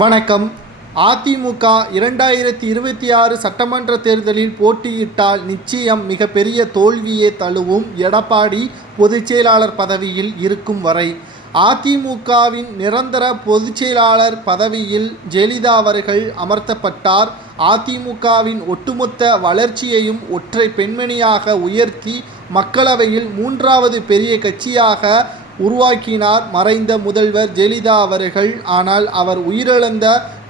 வணக்கம். அதிமுக 2026 சட்டமன்ற தேர்தலில் போட்டியிட்டால் நிச்சயம் மிகப்பெரிய தோல்வியே தழுவும். எடப்பாடி பொதுச்செயலாளர் பதவியில் இருக்கும் வரை அதிமுகவின் நிரந்தர பொதுச்செயலாளர் பதவியில் ஜெயலலிதா அவர்கள் அமர்த்தப்பட்டார். அதிமுகவின் ஒட்டுமொத்த வளர்ச்சியையும் ஒற்றை பெண்மணியாக உயர்த்தி மக்களவையில் 3வது பெரிய கட்சியாக உருவாக்கினார் மறைந்த முதல்வர் ஜெயலலிதா அவர்கள். ஆனால் அவர் உயிரிழந்த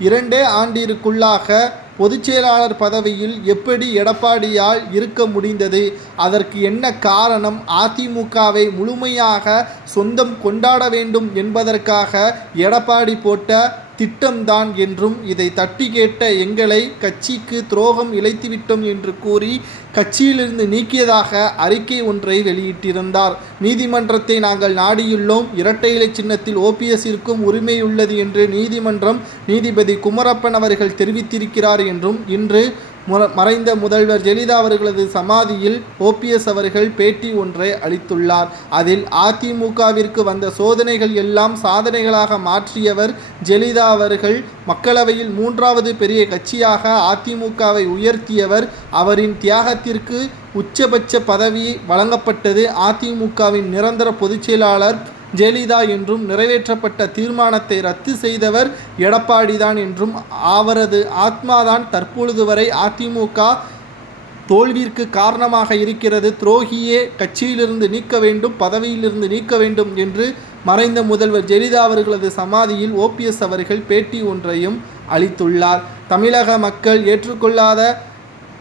2 ஆண்டிற்குள்ளாக பொதுச்செயலாளர் பதவியில் எப்படி எடப்பாடியால் இருக்க முடிந்தது? அதற்கு என்ன காரணம்? அதிமுகவை முழுமையாக சொந்தம் கொண்டாட வேண்டும் என்பதற்காக எடப்பாடி போட்ட திட்டம்தான் என்றும், இதை தட்டி கேட்ட எங்களை கட்சிக்கு துரோகம் இழைத்துவிட்டோம் என்று கூறி கட்சியிலிருந்து நீக்கியதாக அறிக்கை ஒன்றை வெளியிட்டிருந்தார். நீதிமன்றத்தை நாங்கள் நாடியுள்ளோம். இரட்டை இலை சின்னத்தில் ஓபிஎஸ்ஸிற்கும் உரிமையுள்ளது என்று நீதிமன்றம் நீதிபதி குமரப்பன் அவர்கள் தெரிவித்திருக்கிறார் என்றும், இன்று மறைந்த முதல்வர் ஜெயலலிதா அவர்களது சமாதியில் ஓபிஎஸ் அவர்கள் பேட்டி ஒன்றை அளித்துள்ளார். அதில் அதிமுகவிற்கு வந்த சோதனைகள் எல்லாம் சாதனைகளாக மாற்றியவர் ஜெயலலிதா அவர்கள். மக்களவையில் 3வது பெரிய கட்சியாக அதிமுகவை உயர்த்தியவர். அவரின் தியாகத்திற்கு உச்சபட்ச பதவி வழங்கப்பட்டது. அதிமுகவின் நிரந்தர பொதுச்செயலாளர் ஜெயலலிதா என்றும், நிறைவேற்றப்பட்ட தீர்மானத்தை ரத்து செய்தவர் எடப்பாடிதான் என்றும், அவரது ஆத்மாதான் தற்பொழுது வரை அதிமுக தோல்விற்கு காரணமாக இருக்கிறது. துரோகியே கட்சியிலிருந்து நீக்க வேண்டும், பதவியிலிருந்து நீக்க வேண்டும் என்று மறைந்த முதல்வர் ஜெயலலிதா அவர்களது சமாதியில் ஓபிஎஸ் அவர்கள் பேட்டி ஒன்றையும் அளித்துள்ளார். தமிழக மக்கள் ஏற்றுக்கொள்ளாத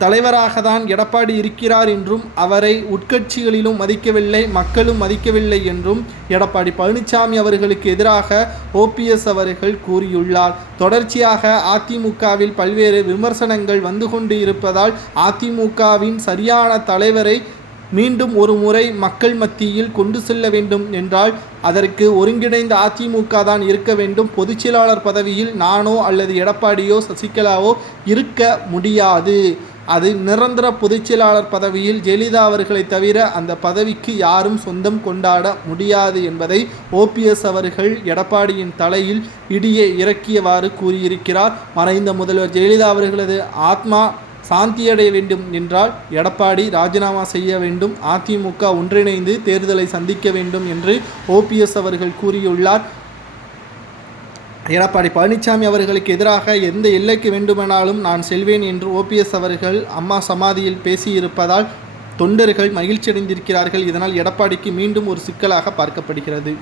தலைவராக தான் எடப்பாடி இருக்கிறார் என்றும், அவரை உட்கட்சிகளிலும் மதிக்கவில்லை, மக்களும் மதிக்கவில்லை என்றும் எடப்பாடி பழனிசாமி அவர்களுக்கு எதிராக ஓபிஎஸ் அவர்கள் கூறியுள்ளார். தொடர்ச்சியாக அதிமுகவில் பல்வேறு விமர்சனங்கள் வந்து கொண்டு இருப்பதால் அதிமுகவின் சரியான தலைவரை மீண்டும் ஒரு முறை மக்கள் மத்தியில் கொண்டு செல்ல வேண்டும் என்றால் அதற்கு ஒருங்கிணைந்த அதிமுக தான் இருக்க வேண்டும். பொதுச்செயலாளர் பதவியில் நானோ அல்லது எடப்பாடியோ சசிகலாவோ இருக்க முடியாது. அது நிரந்தர பொதுச்செயலாளர் பதவியில் ஜெயலலிதா அவர்களை தவிர அந்த பதவிக்கு யாரும் சொந்தம் கொண்டாட முடியாது என்பதை ஓபிஎஸ் அவர்கள் எடப்பாடியின் தலையில் இடியை இறக்கியவாறு கூறியிருக்கிறார். மறைந்த முதல்வர் ஜெயலலிதா அவர்களது ஆத்மா சாந்தியடைய வேண்டும் என்றால் எடப்பாடி ராஜினாமா செய்ய வேண்டும், அதிமுக ஒன்றிணைந்து தேர்தலை சந்திக்க வேண்டும் என்று ஓபிஎஸ் அவர்கள் கூறியுள்ளார். எடப்பாடி பழனிசாமி அவர்களுக்கு எதிராக எந்த எல்லைக்கு வேண்டுமானாலும் நான் செல்வேன் என்று ஓபிஎஸ் அவர்கள் அம்மா சமாதியில் பேசியிருப்பதால் தொண்டர்கள் மகிழ்ச்சியடைந்திருக்கிறார்கள். இதனால் எடப்பாடிக்கு மீண்டும் ஒரு சிக்கலாக பார்க்கப்படுகிறது.